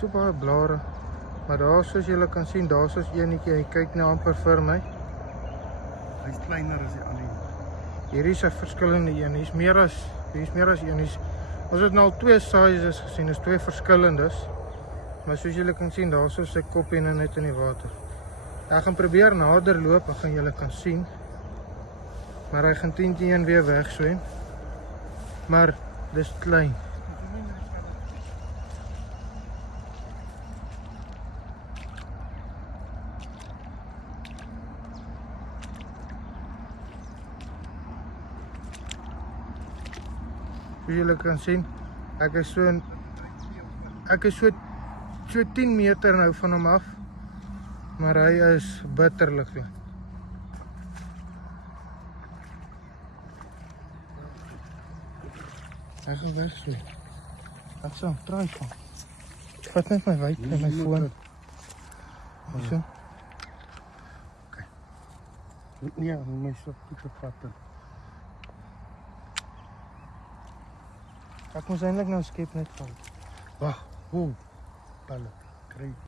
so baie blare. Maar daar, soos julle kan sien, daar is enetjie, hy kyk nou amper vir my. Hy's kleiner as die ander. Hier is 'n verskillende een. Hier is meer as een. Ons het nou al 2 sizes gesien, is 2 verskillendes. Maar soos julle kan sien, daar is sy kop en net in die water. Ek gaan probeer nader loop, dan gaan julle kan sien. Maar hy gaan 10-1 weer wegswem. Maar dis klein. Soos julle kan sien, ek is so 10 meter nou van hom af, maar hy is bitterlik klein. Hy gaan wegswem. Ek sal hom draai van. Ek vat net my wipe en my foon. So. Okay. Nee, my so goed vat. Ek moes eintlik nou skep net val. Wag, balle. Kry.